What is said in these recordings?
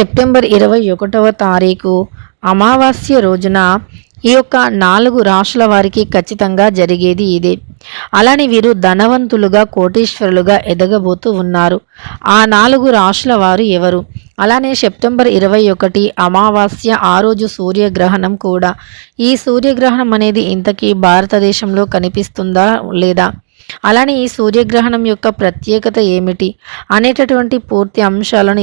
September ఇరవై ఒకటవ తారీఖు అమావాస్య రోజున ఈ యొక్క నాలుగు రాశుల వారికి ఖచ్చితంగా జరిగేది ఇదే. అలానే వీరు ధనవంతులుగా కోటీశ్వరులుగా ఎదగబోతూ ఉన్నారు. ఆ నాలుగు రాశుల వారు ఎవరు? అలానే సెప్టెంబర్ ఇరవై ఒకటి అమావాస్య ఆ రోజు సూర్యగ్రహణం కూడా. ఈ సూర్యగ్రహణం అనేది ఇంతకీ భారతదేశంలో కనిపిస్తుందా లేదా? అలానే ఈ సూర్యగ్రహణం యొక్క ప్రత్యేకత ఏమిటి అనేటటువంటి పూర్తి అంశాలను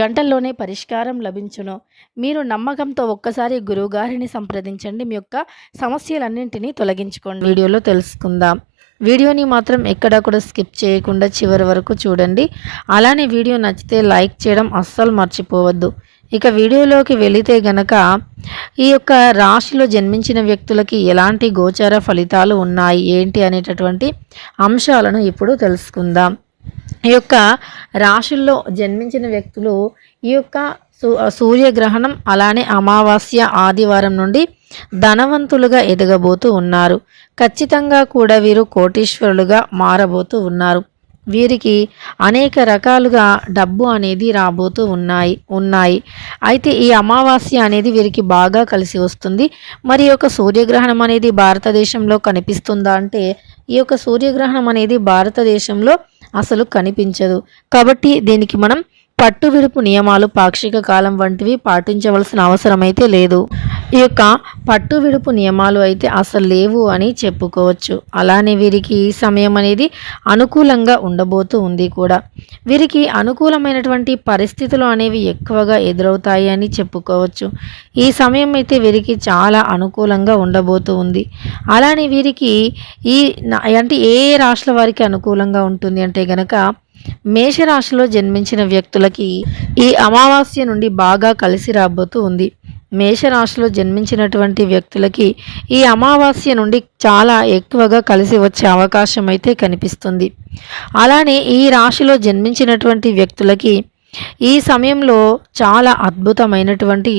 గంటల్లోనే పరిష్కారం లభించును. మీరు నమ్మకంతో ఒక్కసారి గురువుగారిని సంప్రదించండి. మీ యొక్క సమస్యలన్నింటినీ తొలగించుకోండి. వీడియోలో తెలుసుకుందాం. వీడియోని మాత్రం ఎక్కడ కూడా స్కిప్ చేయకుండా చివరి వరకు చూడండి. అలానే వీడియో నచ్చితే లైక్ చేయడం అస్సలు మర్చిపోవద్దు. ఇక వీడియోలోకి వెళితే గనక ఈ యొక్క రాశిలో జన్మించిన వ్యక్తులకి ఎలాంటి గోచార ఫలితాలు ఉన్నాయి? ఏంటి అనేటటువంటి అంశాలను ఇప్పుడు తెలుసుకుందాం. ఈ యొక్క రాశుల్లో జన్మించిన వ్యక్తులు ఈ యొక్క సూర్యగ్రహణం అలానే అమావాస్య ఆదివారం నుండి ధనవంతులుగా ఎదగబోతూ ఉన్నారు. ఖచ్చితంగా కూడా వీరు కోటీశ్వరులుగా మారబోతూ ఉన్నారు. వీరికి అనేక రకాలుగా డబ్బు అనేది రాబోతూ ఉన్నాయి ఉన్నాయి. అయితే ఈ అమావాస్య అనేది వీరికి బాగా కలిసి వస్తుంది. మరి యొక్క సూర్యగ్రహణం అనేది భారతదేశంలో కనిపిస్తుందా అంటే ఈ యొక్క సూర్యగ్రహణం అనేది భారతదేశంలో అసలు కనిపించదు. కాబట్టి దీనికి మనం పట్టు విడుపు నియమాలు పాక్షిక కాలం వంటివి పాటించవలసిన అవసరం అయితే లేదు. ఈ యొక్క పట్టు విడుపు నియమాలు అయితే అసలు లేవు అని చెప్పుకోవచ్చు. అలానే వీరికి ఈ సమయం అనేది అనుకూలంగా ఉండబోతూ ఉంది కూడా. వీరికి అనుకూలమైనటువంటి పరిస్థితులు అనేవి ఎక్కువగా ఎదురవుతాయి అని చెప్పుకోవచ్చు. ఈ సమయం అయితే వీరికి చాలా అనుకూలంగా ఉండబోతూ ఉంది. అలానే వీరికి ఈ అంటే ఏ రాష్ట్రాల వారికి అనుకూలంగా ఉంటుంది అంటే గనక మేషరాశిలో జన్మించిన వ్యక్తులకి ఈ అమావాస్య నుండి బాగా కలిసి రాబోతూ ఉంది. మేషరాశిలో జన్మించినటువంటి వ్యక్తులకి ఈ అమావాస్య నుండి చాలా ఎక్కువగా కలిసి వచ్చే అవకాశం అయితే కనిపిస్తుంది. అలానే ఈ రాశిలో జన్మించినటువంటి వ్యక్తులకి ఈ సమయంలో చాలా అద్భుతమైనటువంటి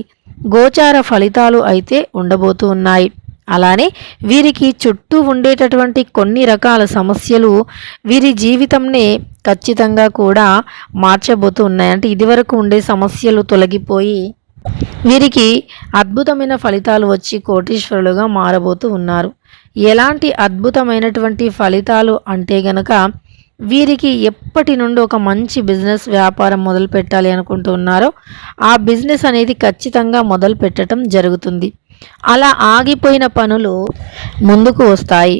గోచార ఫలితాలు అయితే ఉండబోతూ ఉన్నాయి. అలానే వీరికి చుట్టూ ఉండేటటువంటి కొన్ని రకాల సమస్యలు వీరి జీవితంనే ఖచ్చితంగా కూడా మార్చబోతూ ఉన్నాయి అంటే ఇదివరకు ఉండే సమస్యలు తొలగిపోయి వీరికి అద్భుతమైన ఫలితాలు వచ్చి కోటీశ్వరులుగా మారబోతూ ఉన్నారు. ఎలాంటి అద్భుతమైనటువంటి ఫలితాలు అంటే గనక వీరికి ఎప్పటి నుండి ఒక మంచి బిజినెస్ వ్యాపారం మొదలు పెట్టాలి అనుకుంటున్నారో ఆ బిజినెస్ అనేది ఖచ్చితంగా మొదలు పెట్టడం జరుగుతుంది. అలా ఆగిపోయిన పనులు ముందుకు వస్తాయి.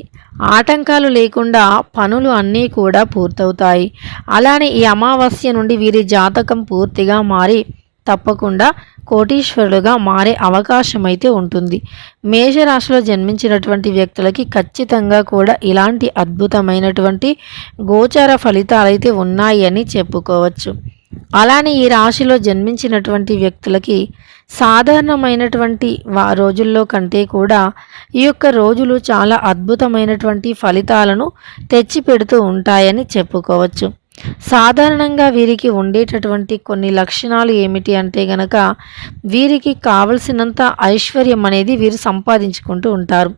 ఆటంకాలు లేకుండా పనులు అన్నీ కూడా పూర్తవుతాయి. అలానే ఈ అమావాస్య నుండి వీరి జాతకం పూర్తిగా మారి తప్పకుండా కోటీశ్వరుడుగా మారే అవకాశం అయితే ఉంటుంది. మేషరాశిలో జన్మించినటువంటి వ్యక్తులకి ఖచ్చితంగా కూడా ఇలాంటి అద్భుతమైనటువంటి గోచార ఫలితాలు అయితే ఉన్నాయి అని చెప్పుకోవచ్చు. అలానే ఈ రాశిలో జన్మించినటువంటి వ్యక్తులకి సాధారణమైనటువంటి వా రోజుల్లో కంటే కూడా ఈ యొక్క రోజులు చాలా అద్భుతమైనటువంటి ఫలితాలను తెచ్చిపెడుతూ ఉంటాయని చెప్పుకోవచ్చు. సాధారణంగా వీరికి ఉండేటటువంటి కొన్ని లక్షణాలు ఏమిటి అంటే గనక వీరికి కావలసినంత ఐశ్వర్యం అనేది వీరు సంపాదించుకుంటూ ఉంటారు.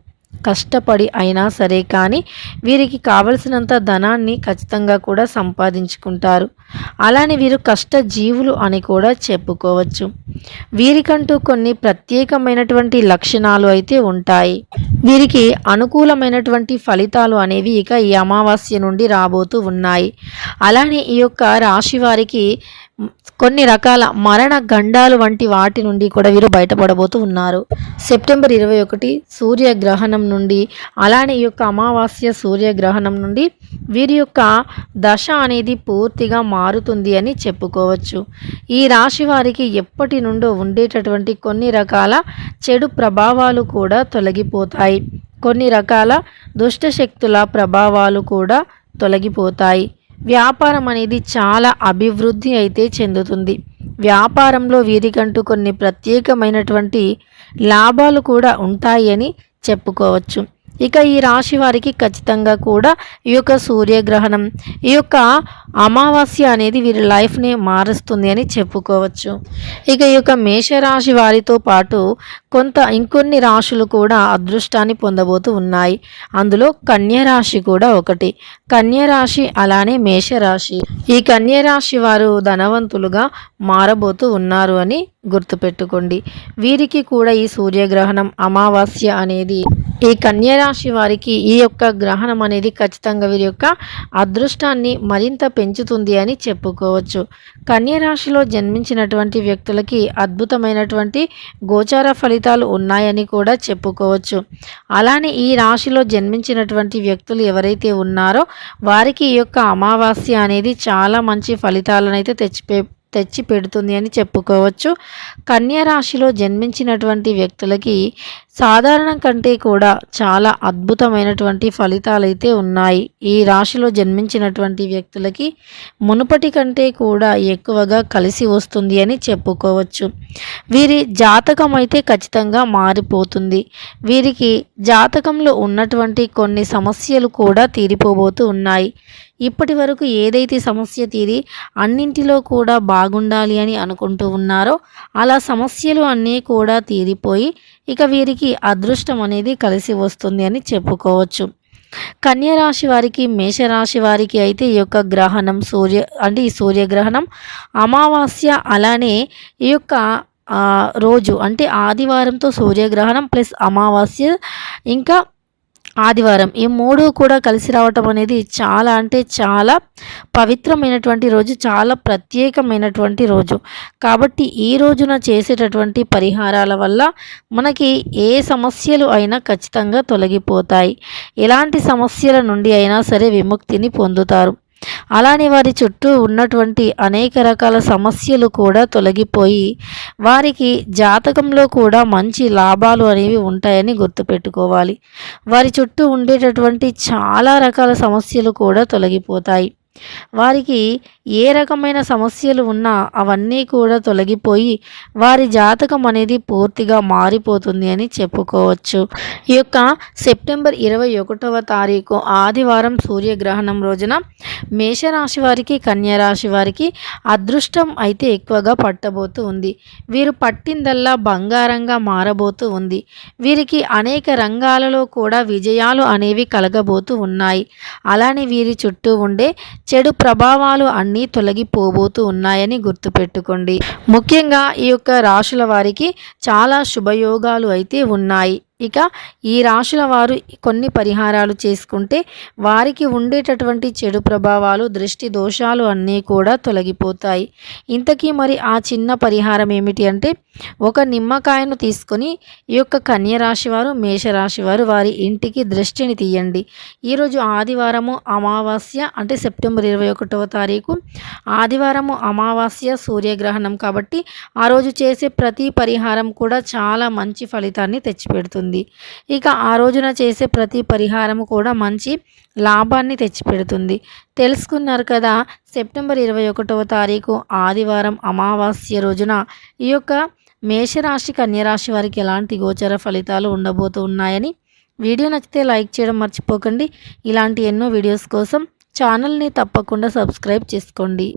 కష్టపడి అయినా సరే కానీ వీరికి కావలసినంత ధనాన్ని ఖచ్చితంగా కూడా సంపాదించుకుంటారు. అలానే వీరు కష్ట జీవులు అని కూడా చెప్పుకోవచ్చు. వీరికంటూ కొన్ని ప్రత్యేకమైనటువంటి లక్షణాలు అయితే ఉంటాయి. వీరికి అనుకూలమైనటువంటి ఫలితాలు అనేవి ఇక ఈ అమావాస్య నుండి రాబోతూ ఉన్నాయి. అలానే ఈ యొక్క రాశి వారికి కొన్ని రకాల మరణ గండాలు వంటి వాటి నుండి కూడా వీరు బయటపడబోతూ ఉన్నారు. సెప్టెంబర్ ఇరవై ఒకటి సూర్యగ్రహణం నుండి అలానే ఈ యొక్క అమావాస్య సూర్యగ్రహణం నుండి వీరి యొక్క దశ అనేది పూర్తిగా మారుతుంది అని చెప్పుకోవచ్చు. ఈ రాశి వారికి ఎప్పటి నుండో ఉండేటటువంటి కొన్ని రకాల చెడు ప్రభావాలు కూడా తొలగిపోతాయి. కొన్ని రకాల దుష్టశక్తుల ప్రభావాలు కూడా తొలగిపోతాయి. వ్యాపారం అనేది చాలా అభివృద్ధి అయితే చెందుతుంది. వ్యాపారంలో వీరికంటూ కొన్ని ప్రత్యేకమైనటువంటి లాభాలు కూడా ఉంటాయని చెప్పుకోవచ్చు. ఇక ఈ రాశి వారికి ఖచ్చితంగా కూడా ఈ యొక్క సూర్యగ్రహణం ఈ యొక్క అమావాస్య అనేది వీరి లైఫ్ని మారుస్తుంది అని చెప్పుకోవచ్చు. ఇక ఈ యొక్క మేషరాశి వారితో పాటు కొంత ఇంకొన్ని రాశులు కూడా అదృష్టాన్ని పొందబోతూ ఉన్నాయి. అందులో కన్యరాశి కూడా ఒకటి. కన్యరాశి అలానే మేషరాశి. ఈ కన్యరాశి వారు ధనవంతులుగా మారబోతూ ఉన్నారు అని గుర్తుపెట్టుకోండి. వీరికి కూడా ఈ సూర్యగ్రహణం అమావాస్య అనేది ఈ కన్యరాశి వారికి ఈ యొక్క గ్రహణం అనేది ఖచ్చితంగా వీరి యొక్క అదృష్టాన్ని మరింత పెంచుతుంది అని చెప్పుకోవచ్చు. కన్యరాశిలో జన్మించినటువంటి వ్యక్తులకి అద్భుతమైనటువంటి గోచార ఫలితాలు ఉన్నాయని కూడా చెప్పుకోవచ్చు. అలానే ఈ రాశిలో జన్మించినటువంటి వ్యక్తులు ఎవరైతే ఉన్నారో వారికి ఈ యొక్క అమావాస్య అనేది చాలా మంచి ఫలితాలను అయితే తెచ్చిపే తెచ్చి పెడుతుంది అని చెప్పుకోవచ్చు. కన్యా రాశిలో జన్మించినటువంటి వ్యక్తులకి సాధారణం కంటే కూడా చాలా అద్భుతమైనటువంటి ఫలితాలైతే ఉన్నాయి. ఈ రాశిలో జన్మించినటువంటి వ్యక్తులకి మునుపటి కంటే కూడా ఎక్కువగా కలిసి వస్తుంది అని చెప్పుకోవచ్చు. వీరి జాతకం అయితే ఖచ్చితంగా మారిపోతుంది. వీరికి జాతకంలో ఉన్నటువంటి కొన్ని సమస్యలు కూడా తీరిపోబోతూ ఉన్నాయి. ఇప్పటి వరకు ఏదైతే సమస్య తీరి అన్నింటిలో కూడా బాగుండాలి అని అనుకుంటూ ఉన్నారో అలా సమస్యలు అన్నీ కూడా తీరిపోయి ఇక వీరికి అదృష్టం అనేది కలిసి వస్తుంది అని చెప్పుకోవచ్చు. కన్యరాశి వారికి మేషరాశి వారికి అయితే ఈ యొక్క గ్రహణం సూర్య అంటే ఈ సూర్యగ్రహణం అమావాస్య అలానే ఈ యొక్క రోజు అంటే ఆదివారంతో సూర్యగ్రహణం ప్లస్ అమావాస్య ఇంకా ఆదివారం. ఈ మూడు కూడా కలిసి రావటం అనేది చాలా అంటే చాలా పవిత్రమైనటువంటి రోజు చాలా ప్రత్యేకమైనటువంటి రోజు. కాబట్టి ఈ రోజున చేసేటటువంటి పరిహారాల వల్ల మనకి ఏ సమస్యలు అయినా ఖచ్చితంగా తొలగిపోతాయి. ఎలాంటి సమస్యల నుండి అయినా సరే విముక్తిని పొందుతారు. అలానే వారి చుట్టూ ఉన్నటువంటి అనేక రకాల సమస్యలు కూడా తొలగిపోయి వారికి జాతకంలో కూడా మంచి లాభాలు అనేవి ఉంటాయని గుర్తుపెట్టుకోవాలి. వారి చుట్టూ ఉండేటటువంటి చాలా రకాల సమస్యలు కూడా తొలగిపోతాయి. వారికి ఏ రకమైన సమస్యలు ఉన్నా అవన్నీ కూడా తొలగిపోయి వారి జాతకం అనేది పూర్తిగా మారిపోతుంది అని చెప్పుకోవచ్చు. ఈ యొక్క సెప్టెంబర్ ఇరవై ఒకటవ తారీఖు ఆదివారం సూర్యగ్రహణం రోజున మేషరాశి వారికి కన్యరాశి వారికి అదృష్టం అయితే ఎక్కువగా పట్టబోతూ ఉంది. వీరు పట్టిందల్లా బంగారంగా మారబోతూ ఉంది. వీరికి అనేక రంగాలలో కూడా విజయాలు అనేవి కలగబోతూ ఉన్నాయి. అలానే వీరి చుట్టూ ఉండే చెడు ప్రభావాలు అన్నీ తొలగిపోబోతూ ఉన్నాయని గుర్తుపెట్టుకోండి. ముఖ్యంగా ఈ యొక్క రాశుల వారికి చాలా శుభయోగాలు అయితే ఉన్నాయి. ఇక ఈ రాశుల వారు కొన్ని పరిహారాలు చేసుకుంటే వారికి ఉండేటటువంటి చెడు ప్రభావాలు దృష్టి దోషాలు అన్నీ కూడా తొలగిపోతాయి. ఇంతకీ మరి ఆ చిన్న పరిహారం ఏమిటి అంటే ఒక నిమ్మకాయను తీసుకొని ఈ యొక్క కన్యరాశి వారు మేషరాశి వారు వారి ఇంటికి దృష్టిని తీయండి. ఈరోజు ఆదివారము అమావాస్య అంటే సెప్టెంబర్ ఇరవై ఒకటవ తారీఖు. ఆదివారము అమావాస్య సూర్యగ్రహణం కాబట్టి ఆ రోజు చేసే ప్రతి పరిహారం కూడా చాలా మంచి ఫలితాన్ని తెచ్చిపెడుతుంది. ఉంటుంది ఇక ఆ రోజున చేసే ప్రతి పరిహారం కూడా మంచి లాభాన్ని తెచ్చిపెడుతుంది. తెలుసుకున్నారు కదా సెప్టెంబర్ ఇరవై ఒకటవ తారీఖు ఆదివారం అమావాస్య రోజున ఈ యొక్క మేషరాశి కన్యరాశి వారికి ఎలాంటి గోచర ఫలితాలు ఉండబోతూ ఉన్నాయని వీడియో నచ్చితే లైక్ చేయడం మర్చిపోకండి. ఇలాంటి ఎన్నో వీడియోస్ కోసం ఛానల్ని తప్పకుండా సబ్స్క్రైబ్ చేసుకోండి.